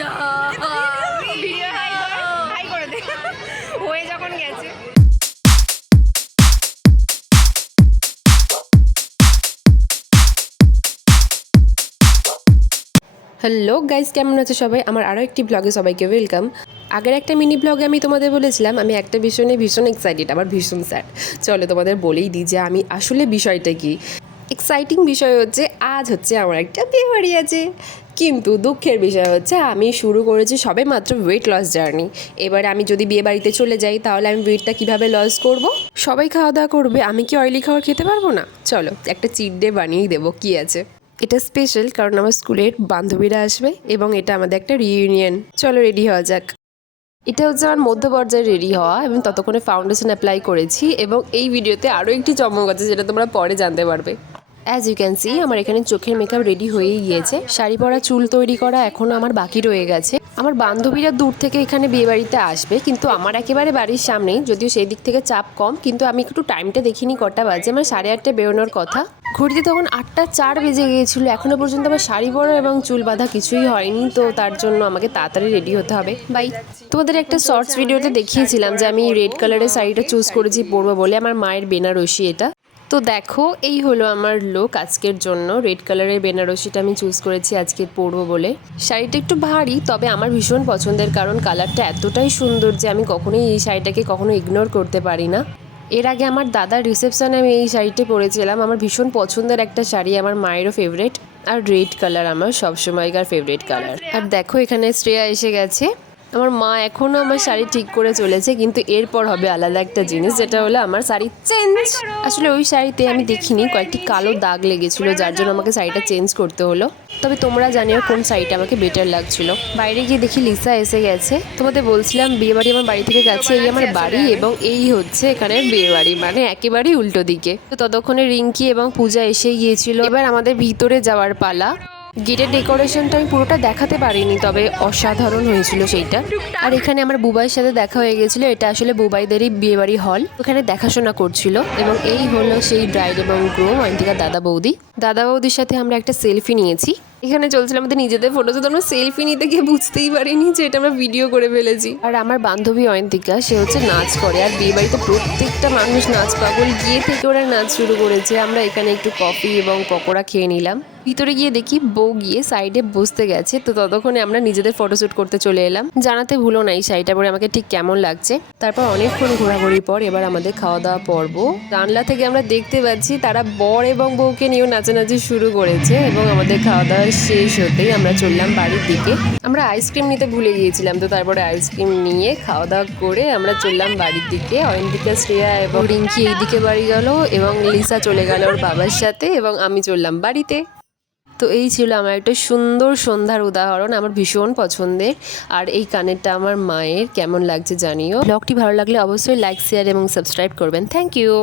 যা video high করে দে হয়ে যখন গেছে। হ্যালো গাইস, কেমন আছে সবাই? আমার আরও একটি ব্লগে সবাইকে ওয়েলকাম। আগের একটা মিনি ব্লগে আমি তোমাদের বলেছিলাম আমি একটা বিষয় নিয়ে ভীষণ এক্সাইটেড, আবার ভীষণ স্যাড। চলো তোমাদের বলেই দিই যে আমি আসলে বিষয়টা কি। এক্সাইটিং বিষয় হচ্ছে আজ হচ্ছে আমার একটা বিয়ে বাড়ি আছে, কিন্তু দুঃখের বিষয় হচ্ছে আমি শুরু করেছি সবে মাত্র ওয়েট লস জার্নি। এবারে আমি যদি বিয়ে বাড়িতে চলে যাই তাহলে আমি ওয়েটটা কীভাবে লস করব? সবাই খাওয়া দাওয়া করবে, আমি কি অয়েলি খাবার খেতে পারবো না? চলো একটা চিট ডে বানিয়েই দেবো, কি আছে। এটা স্পেশাল কারণ আমার স্কুলের বান্ধবীরা আসবে এবং এটা আমাদের একটা রিইউনিয়ন। চলো রেডি হওয়া যাক। এটা হচ্ছে আমার মধ্য পর্যায়ে রেডি হওয়া, এবং ততক্ষণে ফাউন্ডেশন অ্যাপ্লাই করেছি, এবং এই ভিডিওতে আরও একটি চমক আছে যেটা তোমরা পরে জানতে পারবে। অ্যাজ ইউ ক্যান সি আমার এখানে চোখের মেকআপ রেডি হয়েই গিয়েছে, শাড়ি পরা, চুল তৈরি করা এখনও আমার বাকি রয়ে গেছে। আমার বান্ধবীরা দূর থেকে এখানে বিয়ে বাড়িতে আসবে, কিন্তু আমার একেবারে বাড়ির সামনেই, যদিও সেই দিক থেকে চাপ কম, কিন্তু আমি একটু টাইমটা দেখিনি কটা বাজে। আমার 8:30 বেরোনোর কথা, ঘড়িতে তখন 8:04 বেজে গিয়েছিল। এখনও পর্যন্ত আমার শাড়ি পরা এবং চুল বাঁধা কিছুই হয়নি, তো তার জন্য আমাকে তাড়াতাড়ি রেডি হতে হবে। বাই। তোমাদের একটা শর্টস ভিডিওতে দেখিয়েছিলাম যে আমি রেড কালারের শাড়িটা চুজ করেছি পরবো বলে, আমার মায়ের বেনারসি এটা। তো দেখো এই হলো আমার লুক আজকের জন্য। রেড কালারের বেনারসিটা আমি চুজ করেছি আজকে পরবো বলে। শাড়িটা একটু ভারী, তবে আমার ভীষণ পছন্দের, কারণ কালারটা এতটাই সুন্দর যে আমি কখনোই এই শাড়িটাকে কখনো ইগনোর করতে পারি না। এর আগে আমার দাদার রিসেপশনে আমি এই শাড়িটা পরেছিলাম, আমার ভীষণ পছন্দের একটা শাড়ি, আমার মায়েরও ফেভারিট। আর রেড কালার আমার সবসময়কার ফেভারিট কালার। আর দেখো এখানে শ্রেয়া এসে গেছে। আমার মা এখনও আমার শাড়ি ঠিক করে চলেছে, কিন্তু এরপর হবে আলাদা একটা জিনিস, যেটা হলো আমার শাড়ি চেঞ্জ। আসলে ওই শাড়িতে আমি দেখিনি কয়েকটি কালো দাগ লেগেছিল, যার জন্য আমাকে শাড়িটা চেঞ্জ করতে হলো। তবে তোমরা জানিও কোন শাড়িটা আমাকে বেটার লাগছিল। বাইরে গিয়ে দেখি লিসা এসে গেছে। তোমাদের বলছিলাম বিয়ে বাড়ি আমার বাড়ি থেকে কাছে, এই আমার বাড়ি এবং এই হচ্ছে এখানের বিয়ে বাড়ি, মানে একেবারেই উল্টো দিকে। তো ততক্ষণে রিঙ্কি এবং পূজা এসে গিয়েছিল। এবার আমাদের ভিতরে যাওয়ার পালা। গেটের ডেকোরেশনটা আমি পুরোটা দেখাতে পারিনি, তবে অসাধারণ হয়েছিল সেইটা। আর এখানে আমার বুবাইয়ের সাথে দেখা হয়ে গেছিলো। এটা আসলে বুবাইদেরই বিয়েবাড়ি হল, ওখানে দেখাশোনা করছিল। এবং এই হলো সেই ব্রাইড এবং গ্রুম, অয়ন্তিকার দাদা বৌদি। দাদা বৌদির সাথে আমরা একটা সেলফি নিয়েছি। এখানে চলছিল আমাদের নিজেদের ফটো, তো আমরা সেলফি নিতে গিয়ে বুঝতেই পারিনি যে এটা আমরা ভিডিও করে ফেলেছি। আর আমার বান্ধবী অয়ন্তিকা, সে হচ্ছে নাচ করে, আর বিয়ে বাড়িতে প্রত্যেকটা মানুষ নাচ পাগল, গিয়ে থেকে ওরা নাচ শুরু করেছে। আমরা এখানে একটু কফি এবং পকোড়া খেয়ে নিলাম। ভিতরে গিয়ে দেখি বউ গিয়ে সাইডে বসতে গেছে, তো ততক্ষণে আমরা নিজেদের ফটোশ্যুট করতে চলে এলাম। জানাতে ভুলো না এই শাড়িটা পরে আমাকে ঠিক কেমন লাগছে। তারপর অনেকক্ষণ ঘোরাঘুরির পর এবার আমাদের খাওয়া দাওয়া পর্ব। জানলা থেকে আমরা দেখতে পাচ্ছি তারা বর এবং বউকে নিয়েও নাচানাচি শুরু করেছে, এবং আমাদের খাওয়া দাওয়া শেষ হতেই আমরা চললাম বাড়ির দিকে। আমরা আইসক্রিম নিতে ভুলে গিয়েছিলাম, তো তারপরে আইসক্রিম নিয়ে খাওয়া দাওয়া করে আমরা চললাম বাড়ির দিকে। অয়ন্তিকা, শ্রেয়া এবং রিঙ্কি এইদিকে বাড়ি গেল, এবং লিসা চলে গেল ওর বাবার সাথে, এবং আমি চললাম বাড়িতে। তো এই ছিল আমার একটা সুন্দর সন্ধ্যার উদাহরণ, আমার ভীষণ পছন্দের। আর এই কানেরটা আমার মায়ের। কেমন লাগছে জানিও। ব্লগটি ভালো লাগলে অবশ্যই লাইক, শেয়ার এবং সাবস্ক্রাইব করবেন। Thank you.